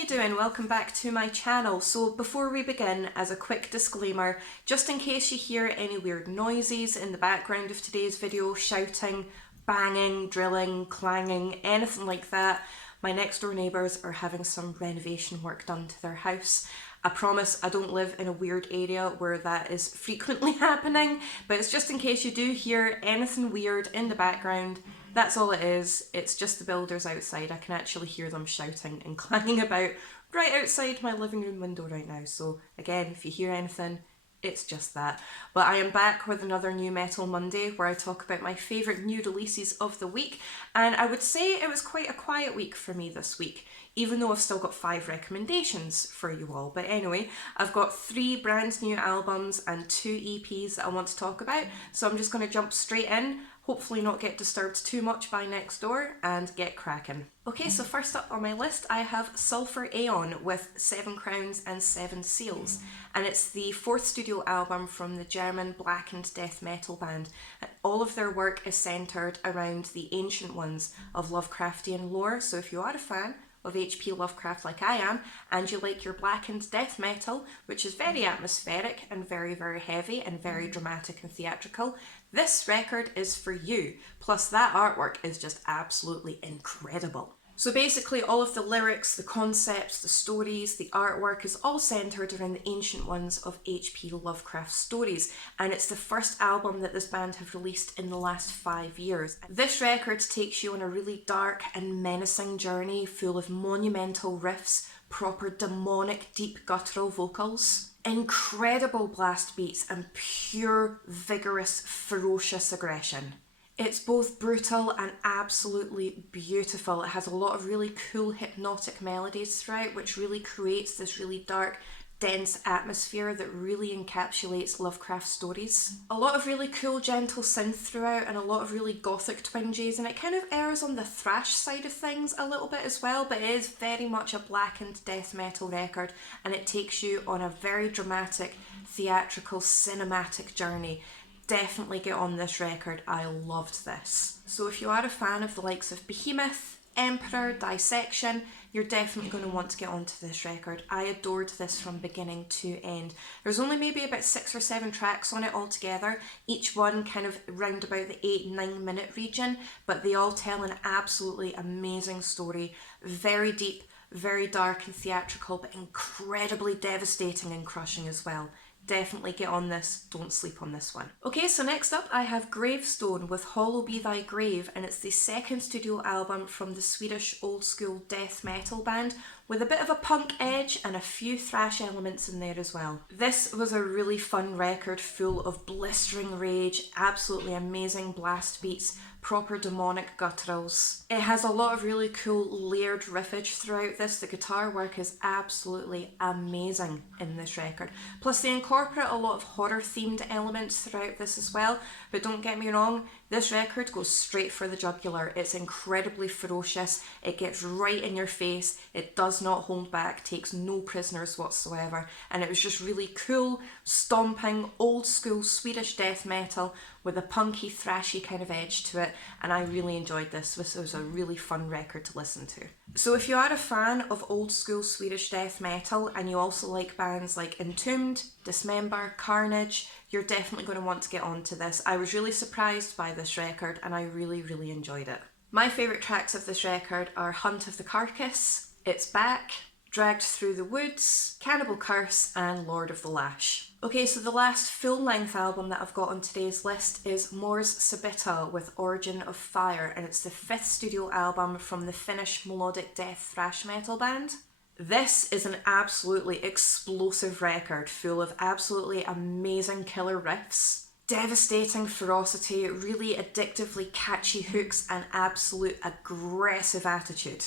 you doing? Welcome back to my channel. So before we begin, as a quick disclaimer, just in case you hear any weird noises in the background of today's video, shouting, banging, drilling, clanging, anything like that, my next door neighbours are having some renovation work done to their house. I promise I don't live in a weird area where that is frequently happening, but it's just in case you do hear anything weird in the background. That's all it is. It's just the builders outside. I can actually hear them shouting and clanging about right outside my living room window right now. So again, if you hear anything, it's just that. But I am back with another New Metal Monday where I talk about my favourite new releases of the week. And I would say it was quite a quiet week for me this week, even though I've still got 5 recommendations for you all. But anyway, I've got 3 brand new albums and 2 EPs that I want to talk about. So I'm just going to jump straight in, hopefully not get disturbed too much by next door, and get cracking. Okay, so first up on my list I have Sulfur Aon with 7 Crowns and 7 Seals, and it's the 4th studio album from the German black and death metal band, and all of their work is centred around the ancient ones of Lovecraftian lore. So if you are a fan of H.P. Lovecraft like I am, and you like your black and death metal, which is very atmospheric and very, very heavy and very dramatic and theatrical, this record is for you. Plus that artwork is just absolutely incredible. So basically all of the lyrics, the concepts, the stories, the artwork is all centred around the ancient ones of H.P. Lovecraft stories, and it's the first album that this band have released in the last 5 years. This record takes you on a really dark and menacing journey full of monumental riffs, proper demonic deep guttural vocals, incredible blast beats and pure, vigorous, ferocious aggression. It's both brutal and absolutely beautiful. It has a lot of really cool hypnotic melodies throughout, which really creates this really dark, dense atmosphere that really encapsulates Lovecraft stories. A lot of really cool gentle synth throughout and a lot of really gothic twinges, and it kind of errs on the thrash side of things a little bit as well, but it is very much a black and death metal record, and it takes you on a very dramatic, theatrical, cinematic journey. Definitely get on this record. I loved this. So if you are a fan of the likes of Behemoth, Emperor, Dissection, you're definitely going to want to get onto this record. I adored this from beginning to end. There's only maybe about 6 or 7 tracks on it altogether, each one kind of round about the 8-9 minute region, but they all tell an absolutely amazing story. Very deep, very dark and theatrical, but incredibly devastating and crushing as well. Definitely get on this, don't sleep on this one. Okay, so next up I have Gravestone with Hollow Be Thy Grave, and it's the 2nd studio album from the Swedish old school death metal band with a bit of a punk edge and a few thrash elements in there as well. This was a really fun record full of blistering rage, absolutely amazing blast beats, proper demonic gutturals. It has a lot of really cool layered riffage throughout this. The guitar work is absolutely amazing in this record. Plus they incorporate a lot of horror themed elements throughout this as well, but don't get me wrong, this record goes straight for the jugular. It's incredibly ferocious, it gets right in your face, it does not hold back, takes no prisoners whatsoever, and it was just really cool, stomping, old school Swedish death metal with a punky, thrashy kind of edge to it, and I really enjoyed this. This was a really fun record to listen to. So if you are a fan of old school Swedish death metal and you also like bands like Entombed, Dismember, Carnage, you're definitely going to want to get onto this. I was really surprised by this record and I really, really enjoyed it. My favourite tracks of this record are Hunt of the Carcass, It's Back, Dragged Through the Woods, Cannibal Curse and Lord of the Lash. Okay, so the last full-length album that I've got on today's list is Mors Subita with Origin of Fire, and it's the 5th studio album from the Finnish melodic death thrash metal band. This is an absolutely explosive record full of absolutely amazing killer riffs, devastating ferocity, really addictively catchy hooks and absolute aggressive attitude.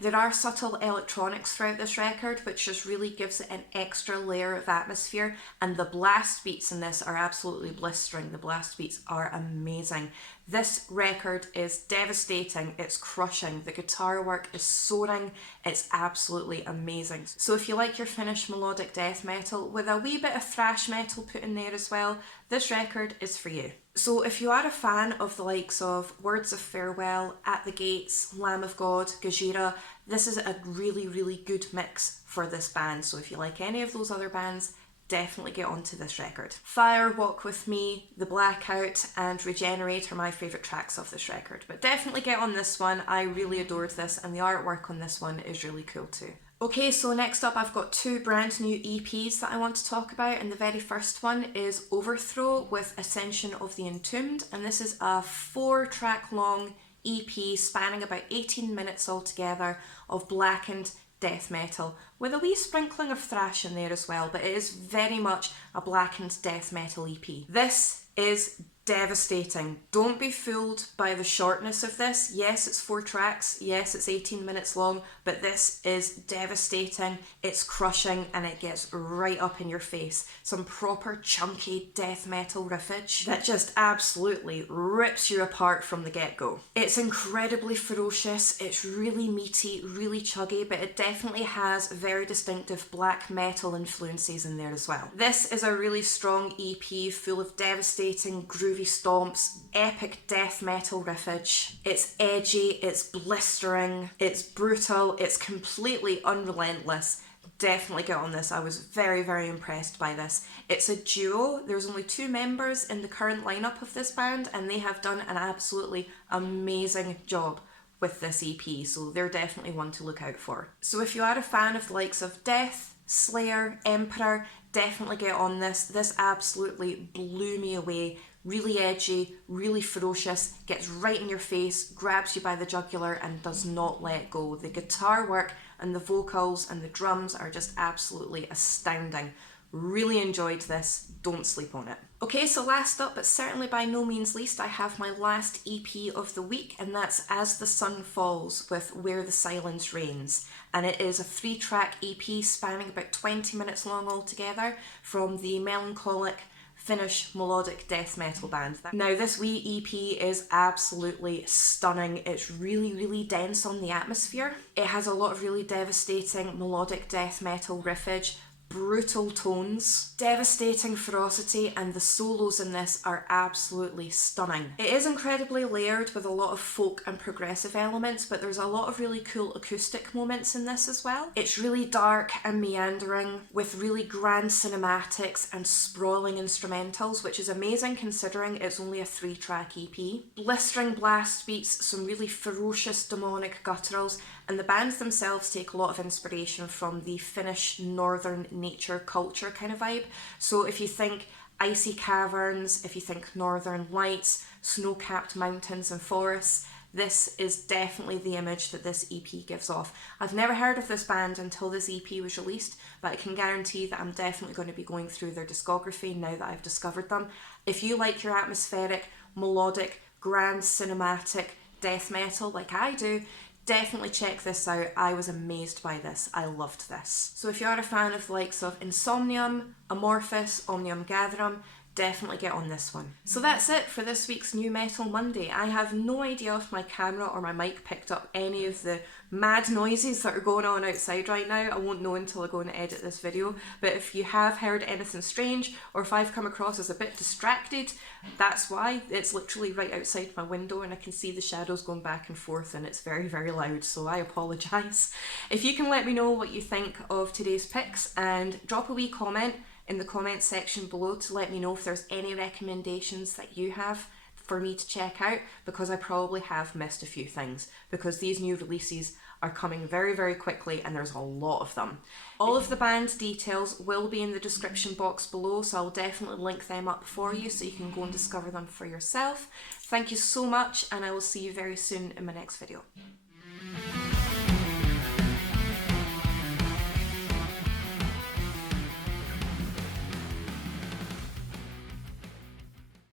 There are subtle electronics throughout this record which just really gives it an extra layer of atmosphere, and the blast beats in this are absolutely blistering. The blast beats are amazing. This record is devastating, it's crushing, the guitar work is soaring, it's absolutely amazing. So if you like your Finnish melodic death metal with a wee bit of thrash metal put in there as well, this record is for you. So if you are a fan of the likes of Words of Farewell, At the Gates, Lamb of God, Gajira, This is a really, really good mix for this band. So if you like any of those other bands, definitely get onto this record. Fire, Walk With Me, The Blackout and Regenerate are my favourite tracks of this record, but definitely get on this one. I really adored this and the artwork on this one is really cool too. Okay, so next up I've got two brand new EPs that I want to talk about, and the very first one is Overthrow with Ascension of the Entombed, and this is a 4-track long EP spanning about 18 minutes altogether of blackened death metal with a wee sprinkling of thrash in there as well, but it is very much a blackened death metal EP. This is devastating. Don't be fooled by the shortness of this. Yes, it's 4 tracks. Yes, it's 18 minutes long, but this is devastating. It's crushing and it gets right up in your face. Some proper chunky death metal riffage that just absolutely rips you apart from the get-go. It's incredibly ferocious. It's really meaty, really chuggy, but it definitely has very distinctive black metal influences in there as well. This is a really strong EP full of devastating groovy stomps, epic death metal riffage. It's edgy, it's blistering, it's brutal, it's completely unrelentless. Definitely get on this. I was very, very impressed by this. It's a duo. There's only 2 members in the current lineup of this band and they have done an absolutely amazing job with this EP, so they're definitely one to look out for. So if you are a fan of the likes of Death, Slayer, Emperor, definitely get on this. This absolutely blew me away. Really edgy, really ferocious, gets right in your face, grabs you by the jugular and does not let go. The guitar work and the vocals and the drums are just absolutely astounding. Really enjoyed this, don't sleep on it. Okay, so last up, but certainly by no means least, I have my last EP of the week, and that's As the Sun Falls with Where the Silence Reigns. And it is a 3-track EP spanning about 20 minutes long altogether from the melancholic Finnish melodic death metal band. Now this wee EP is absolutely stunning. It's really, really dense on the atmosphere. It has a lot of really devastating melodic death metal riffage, brutal tones, devastating ferocity, and the solos in this are absolutely stunning. It is incredibly layered with a lot of folk and progressive elements, but there's a lot of really cool acoustic moments in this as well. It's really dark and meandering with really grand cinematics and sprawling instrumentals, which is amazing considering it's only a 3-track EP. Blistering blast beats, some really ferocious demonic gutturals, and the bands themselves take a lot of inspiration from the Finnish northern nature culture kind of vibe. So if you think icy caverns, if you think northern lights, snow-capped mountains and forests, this is definitely the image that this EP gives off. I've never heard of this band until this EP was released, but I can guarantee that I'm definitely going to be going through their discography now that I've discovered them. If you like your atmospheric, melodic, grand cinematic death metal like I do, definitely check this out. I was amazed by this. I loved this. So if you are a fan of the likes of Insomnium, Amorphous, Omnium Gatherum, definitely get on this one. So that's it for this week's New Metal Monday. I have no idea if my camera or my mic picked up any of the mad noises that are going on outside right now. I won't know until I go and edit this video, but if you have heard anything strange or if I've come across as a bit distracted, that's why. It's literally right outside my window and I can see the shadows going back and forth and it's very, very loud, so I apologise. If you can let me know what you think of today's picks and drop a wee comment in the comments section below to let me know if there's any recommendations that you have for me to check out, because I probably have missed a few things because these new releases are coming very, very quickly and there's a lot of them. All of the band details will be in the description box below, so I'll definitely link them up for you so you can go and discover them for yourself. Thank you so much and I will see you very soon in my next video.